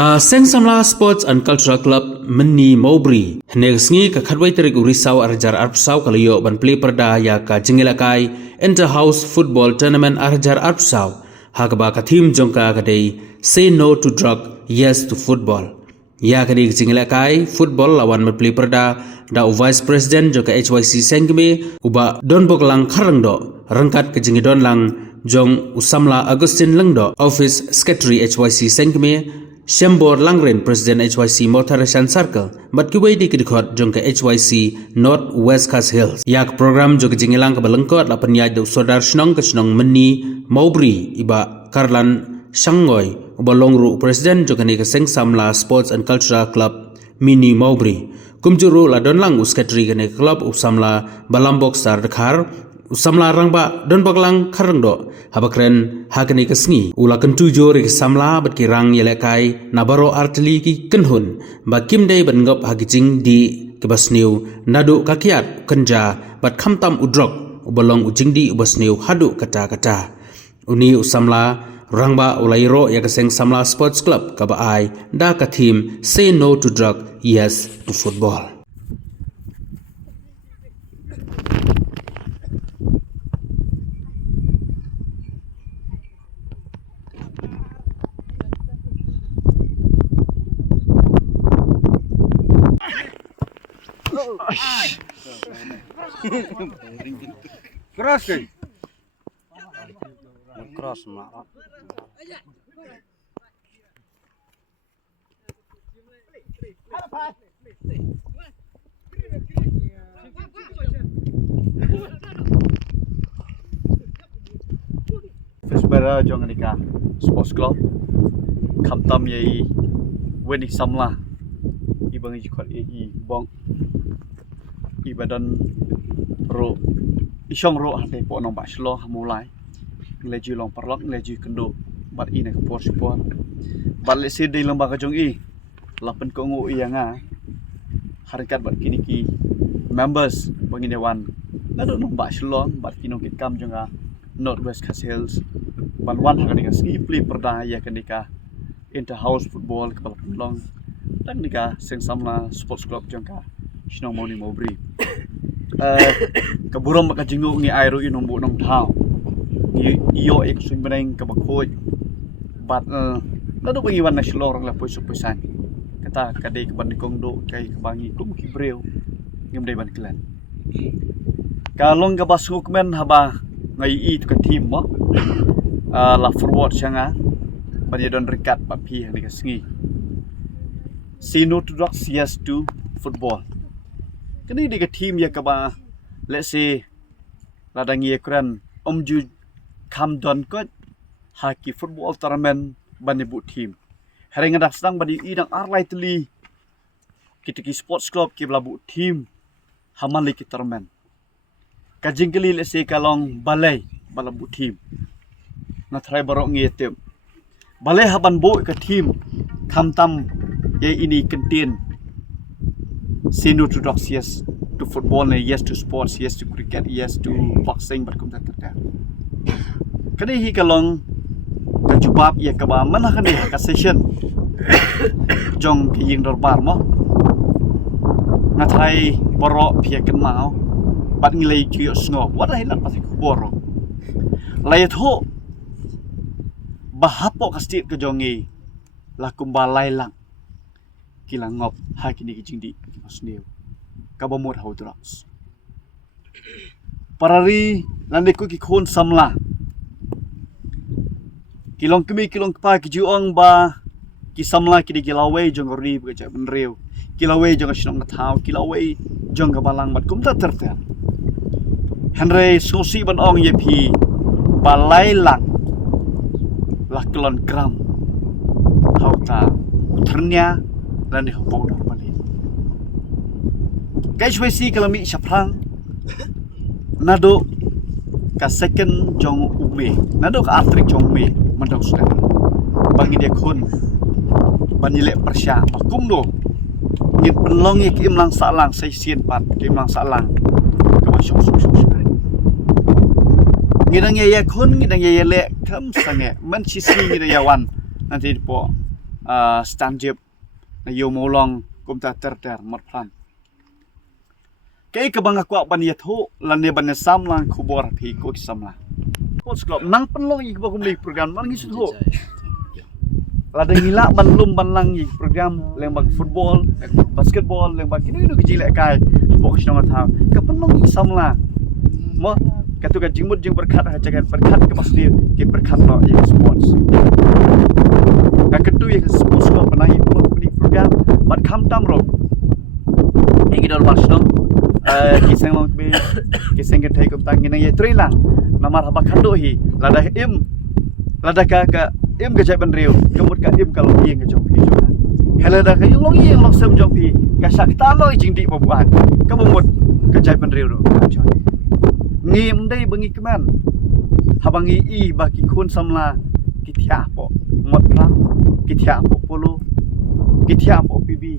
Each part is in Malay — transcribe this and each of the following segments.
Ka Seng Samla Sports and Cultural Club Meni Mowbray Negsngi ka khadwai terik urisau arjar arpsau kaliyo ban play perda ya ka jingilakai inter-house football tournament arjar arpsau hakba ka team jongka kadai say no to drug yes to football ya kadai jingilakai football lawan ban play perda da vice president joka HYC Sengme uba don boklang kharangdo rangkat ke jingidon lang jong usamla Agustin langdo office secretary HYC Sengme Shembor Langren President HYC Motareshan Circle but kiway di kidikot jong ke HYC North West Khas Hills yak program jong jingilang ke balengkot la penyaj do sodar shnong ke shnong Meni Mowbray iba Karlan Shangoy uba longru President jong ke Seng Samla Sports and Cultural Club Mini Mowbray kumjuru la don lang uskatri ke club usamla balambok star dekhar usamla rangba don baglang kharangdo habakren hakani kasngi ula kentu jori samla bat kirang yelekai nabaro artli ki kenhun ba kimdei bangop hagijing di kebasniu nadu kakiat kenja bat khamtam udrok ubalong ujingdi ubasniu hadu kata uni usamla rangba ulairo ya keseng samla sports club kaba ai da ka team say no to drug yes to football. Cross ke? Cross mak. Fesbera jong nika sports club. Khamtam yai weni samla. Ibang ikot i bong. Ibadan ro isong ro hate po nong baslo mulai ngleji long parlok ngleji kendo bat ina ke por support bat lesi de lembaga jong i lapen ko ngo ianga harikat bat kini ki members banginewan nado nong baslo bat kinong kitkam jonga North West Khas Hills ban wan hakadika ski play perda ya kendika inter house football ke long dan nika Seng Samla Sports Club jongka Shnong Moni Mowbray kaburam baka jingu ngi airo inombu nong thao iyo ek swing beneng ka bakhoi bat nado bangi wan national rang la poisu poisan kata kadai ke bandikong do kai bangi kum ki breu ngem dai ban klan kalong ka basnguk men haba ngai i to ka team mo la forward changa bani don rekat ba phi ni ka sngi sino to drugs yes to football kini di ka team ya ka ba let's say ladang ye kran omju kam don ko haki football tournament bani bu team hereng dak sedang bani idang arlightly kitiki sports club ki blabu team hamali ki tournament kajingkeli let's say kalong balai balabu team na try barok ngi tem balai haban bo ka team khamtam ye ini kentin sino to dogs yes to football yes to sports yes to cricket yes to boxing but kum tak kani hi kalong ka jubab ya ka ba mana kani ka session jong ki ying dorbar mo na thai boro phia kan mau bat ngilei chiyo sngo what ai lan pasik boro lai tho bahapo ka stit ka jongi la kumbalai lang kilang ngop ha kini ki jingdi ki masneu kabamot how drugs parari lande ko ki khon samla kilong kemi kilong pa ki juong ba ki samla ki di gilawe jong ri ba ja benreu kilawe jong shnong na thau kilawe jong ka balang bat kum ta terter henry sosi ban ong ye phi balai lang la klon gram how ta ternya lani ho powder bali guys we see kalami shaprang nado ka second jong ume nado ka atrik jong me mandau sudah bagi dia khun banile persya bakum do ngit penlong ye kim lang salang sai sien pat kim lang salang ka ba shok ngidang ye khun ngidang ye le kam sange man chisi ngida yawan nanti po stanjib na yo molong kum ta ter mat pram ke bang aku ban ya thu lan ne ban sam lang khubor phi ko samla sports club nang penlong ik ba kum li program man ngi su thu lada ngila ban lum ban lang ik program lembak football lembak basketball lembak kini kecil kai pokok nang tha ka penlong ik samla mo katu ka jingmut jing berkat ha jagan berkat ke masdi ke berkat no ik sports ka ketu ik sports club banai program bat kham tam ro ing idol masno kisang long be kisang ke thai kum tang ngina ye tri lang namar haba khando hi lada im lada ka im ke jai ban riu kemut ka im ka long yeng ke jong pi jong helada ka long yeng long sem jong pi ka sak ta loi jing di babuan ka bomut ke jai ban riu ro chon ngim dei bangi keman habangi I baki kun samla kithia po mot pram kithia po polo kithia po pibi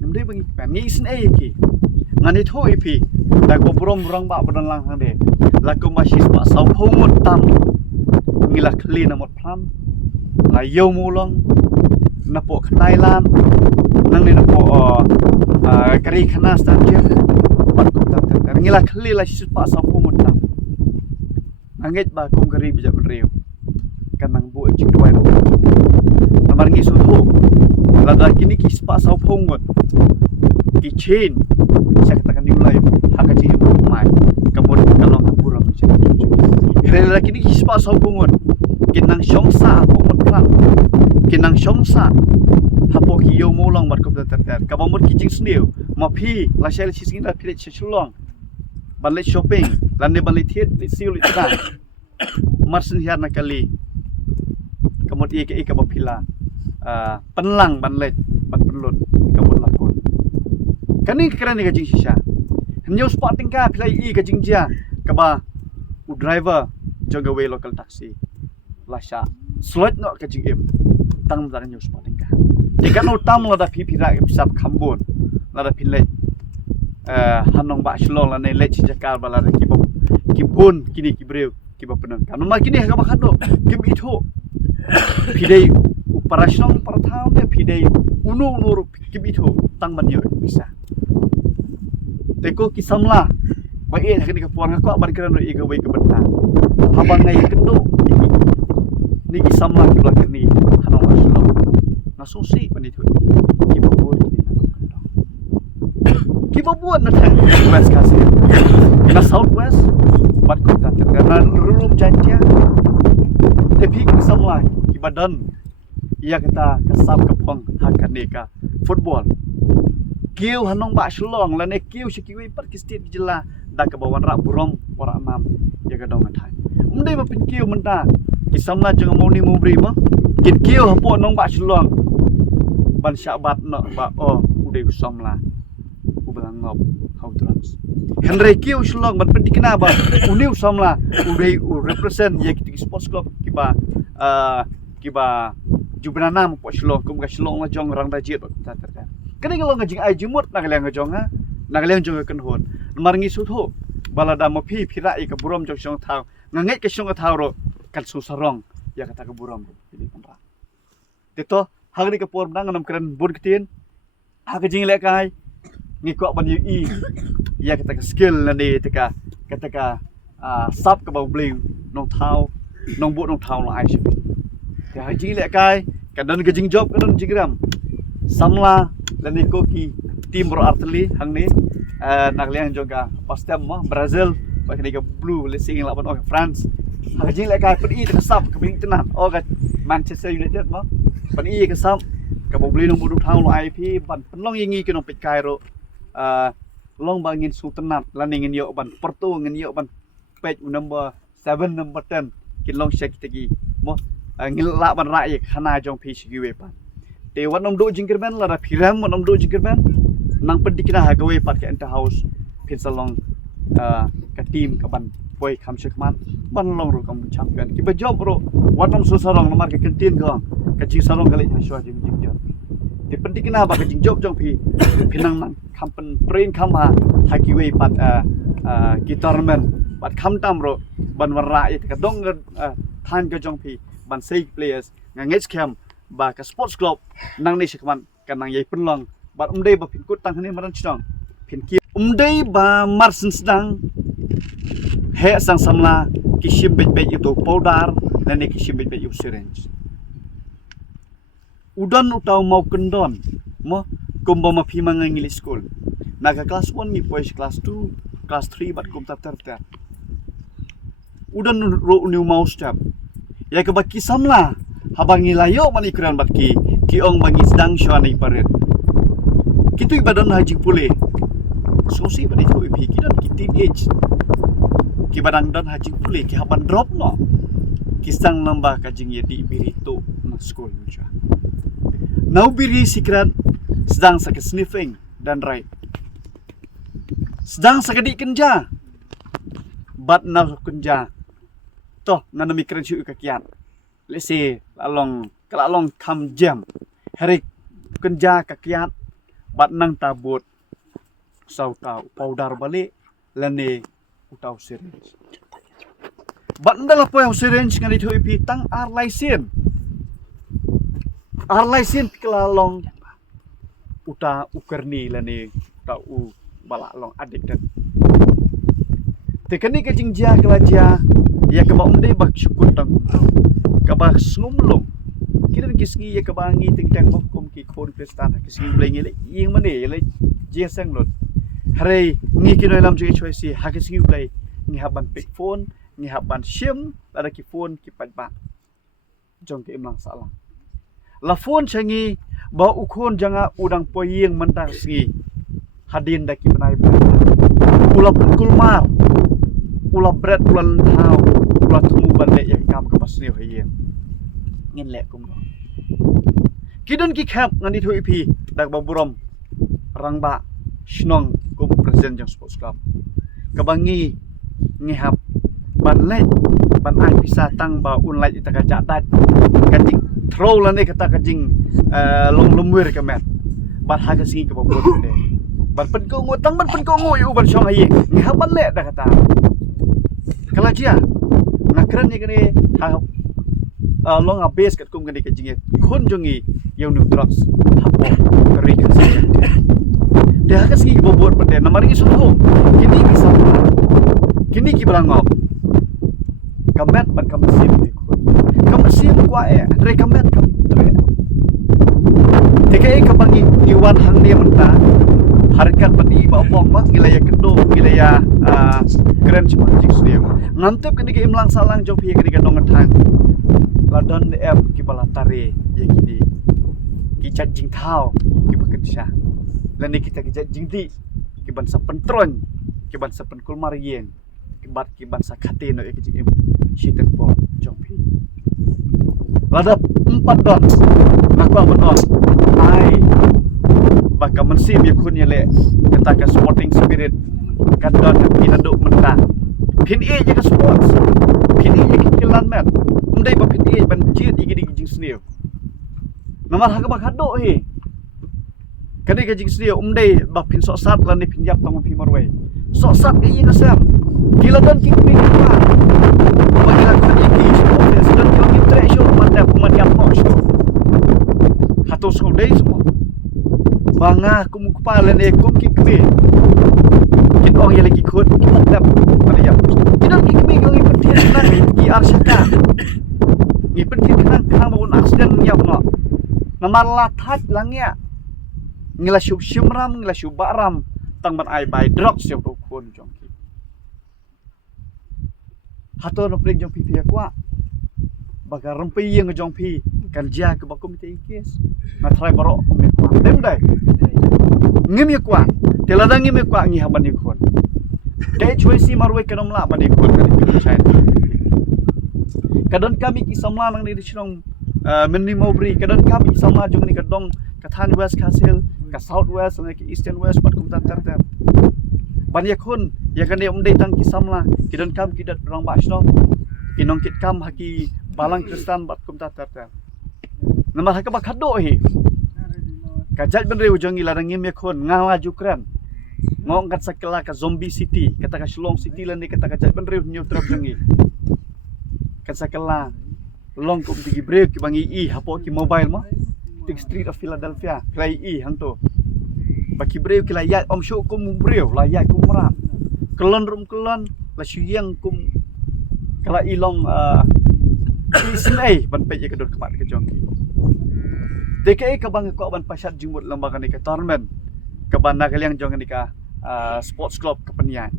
ngim dei bangi keman ngi sin e ki ngani thoi pi da ko brom rang ba badan lang hang de la ko ma sis ba sau phomot tam ngila khli na mot pram la yo mulong na po khnai lan nang ni na po kari khana stan je pat ko tam tam ngila khli la sis ba sau phomot tam angit ba kum kari bija riu kanang bu jing duai ro namar ngi su tho la da kini ki spa sau phomot ki chain saya katakan new life haka ji mai kamon kalong kapuram rela kini hispa sau bungon kinang syongsa bungon klang kinang syongsa hapo ki yo molong mat kop ter kabamut ki jing snew ma phi la shel chi sing la phi chulong ban le shopping lan ne ban le thiet le siu le ta mar sin hiar na kali kamot e ka ba phila penlang ban le ban penlut kamot lakon kani keren ni kajing sisa new spotting ka play I kajing dia kaba u driver joga way local taxi lasha slot no kajing im tang dar new spotting ka ikan utam la da pi ra sap khambon la da pin le hanong ba shlong la nei le chi jakar bala ki bon kini ki breu ki ba penang kan ma kini ka ba khado kim I tho pi dei operational parthau ne pi dei uno nur kim I tho tang ban yo bisa teko kisamla ba e hakini ka puan ko ban kran ro iga wei ka banta habang ngai kendo ni kisamla ki blak ni hanong aslo na susi pani thu ki babur ki babur na thang west kasi na south west bat kota terkena rulum jantia tapi kisamla ki badan ia kata kasap kapong hakane ka football kiu hanong ba shlong la ne kiu sikiwi pat ki state jela da ka bawan ra burom wara nam ya ka dong thai umdei ba pin kiu menta ki samna jeng moni mubri ma kin kiu hapo nong ba shlong ban syabat no ba udei samla ubelang ngop how drums henry kiu shlong ban pin dikna ba uniu samla udei represent ye ki sports club kiba jubranam po shlong kum ga shlong la jong rang da jet ba ta ter kani kalau ngajing ai jumut nagaleng jonga nagaleng jonga kan hon marngi sutho balada mo phi phira I ka burom jong song thau ngangai ke song thau ro kan su sarong ya kata ka burom ini kamra teto hagni ka por dang nam kran bur kitin hag jing le kai ngi ko ban I ya kata ka skill na de tika kata ka sap ka bau bling nong thau nong bu nong thau lo ai shi ya hag jing le kai ka don ka jing job ka don jigram samla lani koki tim ro arteli hang ni nagliang juga pastem mo Brazil bakni ka blue le sing laban o France hajing le ka pi te sap ka bing tenan o ka Manchester United mo pan I ka sam ka bobli nong budu thang lo IP ban penlong yingi ke nong pikai ro long bangin su tenan lani ngin yo ban Porto ngin yo ban page number 7 number 10 kin long check tegi mo ngil la ban ra ik hana jong pi sigiwe pan te wan nom do jingkerben la phiram nom do jingkerben nang pedikna hagawe pat ka enta house phin salong ka team ka ban poi kham shekman ban long ro kam champion ki ba job ro watam su sarong nomar ka kentin ga ka ji sarong kali ha shwa jing jing job te pedikna ba ka jing job jong phinang nang kampen train kham ha hakiwe pat ki tournament pat kham tam ro ban wara it ka dong than ka jong ban 6 players nga ngech kem ba ka sports club nang ni sikman kanang yai penlong ba umdei ba pin kut tang ni maran chong pin ki umdei ba marsin sedang he sang samla kishim bet bet itu powder dan ni kishim bet bet itu syringe udan utau mau kendon mo kumba ma phi mang English school naga class 1 mi pois class 2 class 3 bat kum tar udan ro new mau step ya ke baki samla habangi layo man ikuran bat ki ong bangi sedang syani paret kitu ibadan haji pule sosi bani ko ipi kidan ki teenage ki badang dan haji pule ki haban drop no ki sang nambah kajing ye di birito na school mucha now biri sikran sedang sakit sniffing dan right sedang sakit kenja bat na kenja toh nganami keren syu kakian let's say kalong kam jam hari kenja kakian bat nang tabut sau tau powder balik lane utau syringe bat ndala po syringe ngani thoi pi tang ar laisen kelalong uta ukerni lane uta u balalong adik dan tekani ke jingja kelaja ya ke ba umde bak syukur tang ka ba snumlong kiran kisgi ya ke bangi tingtang mokom ki khon kristan kisgi blenge le yeng mane le jesang lot hare ngi kinoi lam ju choisi ha kisgi play ngi haban pick phone ngi haban sim ada ki phone ki pat ba jong ke imlang salang la phone changi ba ukhon janga udang poyeng mentang sgi hadin da ki benai ulap kulmar ulap bread ulan thau ulat tumu bale yang kam ka basni hoyeng ngin le kum kidan ki khap ngani thoi pi dak baburom rangba shnong kum present jang sports club kabangi ngihap ban le ban ai bisa tang ba unlai ita ka jadat kajing throw lan e kata kajing long lumwer ka met ban ha ka singi ka babur de ban pen ko ngotang ban pen ko ngoy u ban shong haye ngihap ban le da kata kalajia ngakran ni kene ha long abes kat kum kene kajing khon jongi yau nu drugs hapo kari ka singi de ha ka singi ka babur pete namar ki sunho kini ki berangop kamet ban kamesim kamesim kwa re kamet kam tre teke kabangi iwan hang dia menta harikat pati ba bong mas ngilaya kendo ngilaya keren cuma jing sudia ngantep kini ke imlang salang jong phi kini ke dong thang ladon app ki bala tare ye kini ki chat jing thau ki bakensha lani kita ki chat jing di ki ban sapentron ki ban sapen kulmar yeng bat ki ban sakate no ekji shiten po jongpi lada 4 don nakwa bonon ai baka mensim ya kun yele kata ka sporting spirit kan don pinanduk mentah pin e je ka sports pin e je kilan met umdai ba pin e ban jiet igi jing sneu namar ha ka ba khado he kani ka jing sneu umdai ba pin so sat lan ni pin yap tong pi marwai so sat e ing asam gila dan ki pin ka bagi la kon iki sports dan kami treasure mata pumat yap mo hato so dei semua banga kum kepala ne kum ki kme kin ong yele ki khot ki matap pada yap kidan ki kme ngi pentin nang ki arsyaka ngi pentin nang kang maun aksiden yap no namar latat langya ngila syuk syumram ngila syuk baram tang ban ai bai drugs yo kon jong ki hato no pling jong pi pia kwa baga rempi yang jong pi kan ja ke bakum te ikes na try baro me kwa dem dai ngim ye kwa telada ngim ye kwa ngi haban ikon dai choisi marwe kenom la ban ikon kan pi chai kadon kami ki samla nang ni chnong menni mobri kadon kami samla jong ni kadong kathan west castle ka south west nang ki eastern west pat kum tar tar ban ye khon ya kan dia umdai tang ki samla kidon kam kidat berang ba chnong kinong kit kam haki balang kristan bat kum tar nama haka ba khado hi kajat ben reu jongi larang ngim yakon ngawa jukran ngong kat sakela ka zombie city kata ka shlong city lan ni kata kajat ben reu new trap jongi kat sakela long kum tigi break ki bangi i hapo ki mobile mo tik street of Philadelphia klai i hang to baki break ki la ya om show kum brew la ya kum ra kelon rum kelon la syang kum kala ilong isnai ban pe ke dot kemat ke jong DKI ka bang ko ban pasat jumut lembaga ni ke tournament ke banda kalian jong ni ka sports club ke penian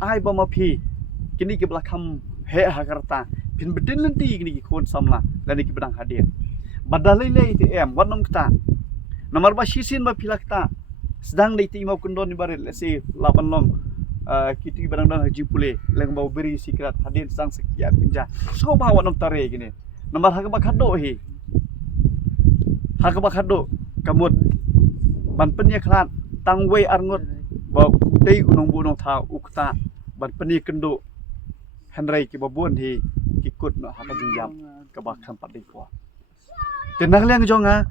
ai ba ma phi kini ke belakam he hakarta pin bedin lenti kini ki kon samla lan ki bedang hadir badalai le ITM wan nom kta nomor ba sisin ba pilakta sedang di timau kundon ni barit let's say 8 long kita barang dan haji pule leng bau beri sikrat hadir sang sekian pinja so ba wan nom tare gini nomor hak ba khado hi hak ba khado kamut ban penya klan tang we arngot ba tei unong bunong tha ukta ban peni kendo Henry ki babun hi kikut no hak jinjam ka ba kham pat dei ko tenang leng jonga